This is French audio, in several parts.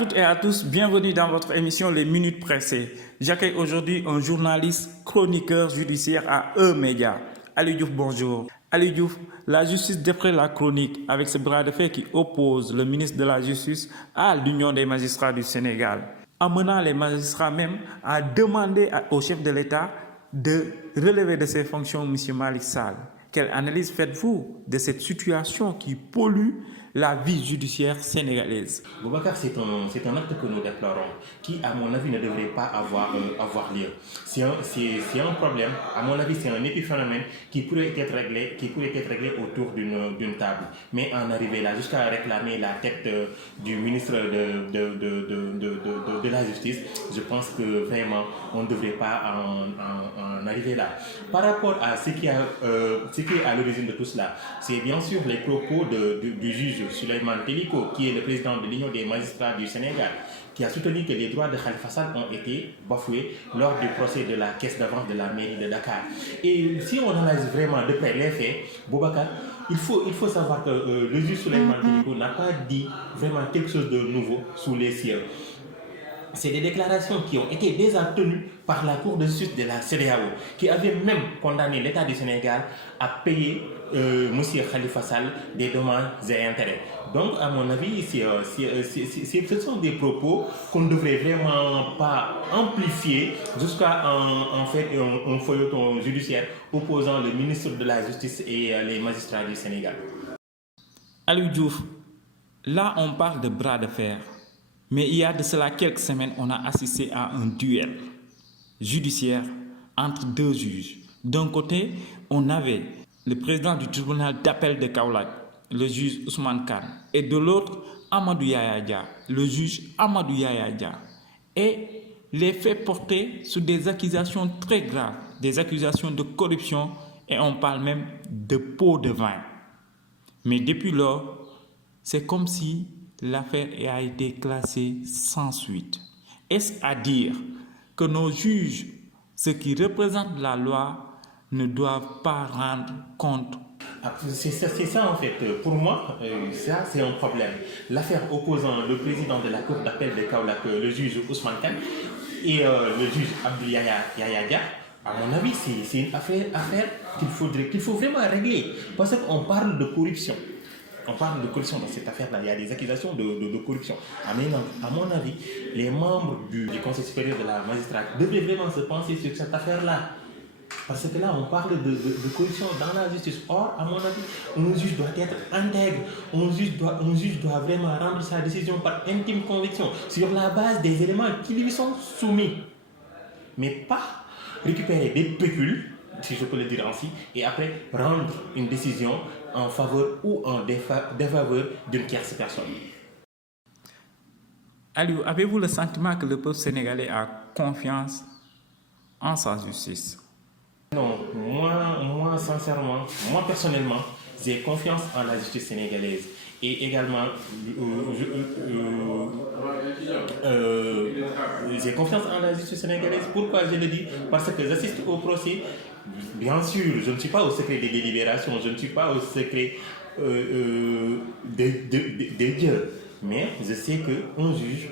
toutes et à tous, bienvenue dans votre émission Les Minutes Pressées. J'accueille aujourd'hui un journaliste chroniqueur judiciaire à E-Média. Aliou Diouf, bonjour. Aliou Diouf, la justice défraie la chronique avec ce bras de fer qui oppose le ministre de la Justice à l'Union des magistrats du Sénégal, amenant les magistrats même à demander au chef de l'État de relever de ses fonctions M. Malick Sall. Quelle analyse faites-vous de cette situation qui pollue la vie judiciaire sénégalaise? Boubacar, c'est un acte que nous déplorons, qui, à mon avis, ne devrait pas avoir lieu. C'est un problème, à mon avis, c'est un épiphénomène qui pourrait être réglé autour d'une table. Mais en arriver là, jusqu'à réclamer la tête du ministre de la Justice, je pense que vraiment, on ne devrait pas en arriver là. Par rapport à ce qui est à l'origine de tout cela, c'est bien sûr les propos du juge Souleymane Teliko, qui est le président de l'Union des magistrats du Sénégal, qui a soutenu que les droits de Khalifa Sall ont été bafoués lors du procès de la caisse d'avance de la mairie de Dakar. Et si on analyse vraiment de près les faits, Boubacar, il faut savoir que le juge Souleymane Teliko n'a pas dit vraiment quelque chose de nouveau sous les cieux. C'est des déclarations qui ont été déjà tenues par la Cour de justice de la CEDEAO, qui avait même condamné l'État du Sénégal à payer M. Khalifa Sall des dommages et intérêts. Donc, à mon avis, ce sont des propos qu'on ne devrait vraiment pas amplifier jusqu'à en faire un feuilleton judiciaire opposant le ministre de la Justice et les magistrats du Sénégal. Aliou Diouf, là on parle de bras de fer. Mais il y a de cela quelques semaines, on a assisté à un duel judiciaire entre deux juges. D'un côté, on avait le président du tribunal d'appel de Kaolack, le juge Ousmane Kane, et de l'autre, Amadou Yaya Dia, le juge Amadou Yaya Dia. Et les faits portaient sur des accusations très graves, des accusations de corruption, et on parle même de pots de vin. Mais depuis lors, c'est comme si l'affaire a été classée sans suite. Est-ce à dire que nos juges, ceux qui représentent la loi, ne doivent pas rendre compte? C'est ça en fait. Pour moi, ça c'est un problème. L'affaire opposant le président de la Cour d'appel de Kaolack, le juge Ousmane Kane, et le juge Abdou Yaya Dia, à mon avis, c'est une affaire qu'il faut vraiment régler. Parce qu'on parle de corruption. On parle de corruption dans cette affaire-là. Il y a des accusations de corruption. À mon avis, les membres du Conseil supérieur de la magistrature devraient vraiment se penser sur cette affaire-là. Parce que là, on parle de corruption dans la justice. Or, à mon avis, un juge doit être intègre. Un juge doit vraiment rendre sa décision par intime conviction, sur la base des éléments qui lui sont soumis. Mais pas récupérer des pécules, si je peux le dire ainsi, et après rendre une décision en faveur ou en défaveur d'une tierce personne. Aliou, avez-vous le sentiment que le peuple sénégalais a confiance en sa justice? Non, moi sincèrement, moi personnellement, j'ai confiance en la justice sénégalaise. Et également, j'ai confiance en la justice sénégalaise. Pourquoi je le dis? Parce que j'assiste au procès. Bien sûr, je ne suis pas au secret des délibérations, je ne suis pas au secret des dieux. Mais je sais qu'un juge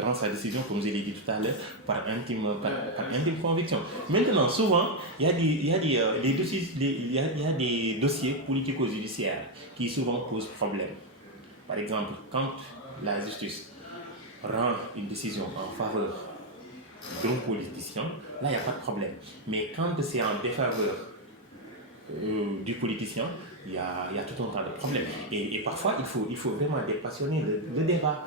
rend sa décision, comme je l'ai dit tout à l'heure, par intime conviction. Maintenant, souvent, il y a des dossiers politico-judiciaires qui souvent posent problème. Par exemple, quand la justice rend une décision en faveur d'un politicien, là, il n'y a pas de problème. Mais quand c'est en défaveur du politicien, il y a tout un tas de problèmes. Et parfois, il faut vraiment dépassionner le débat.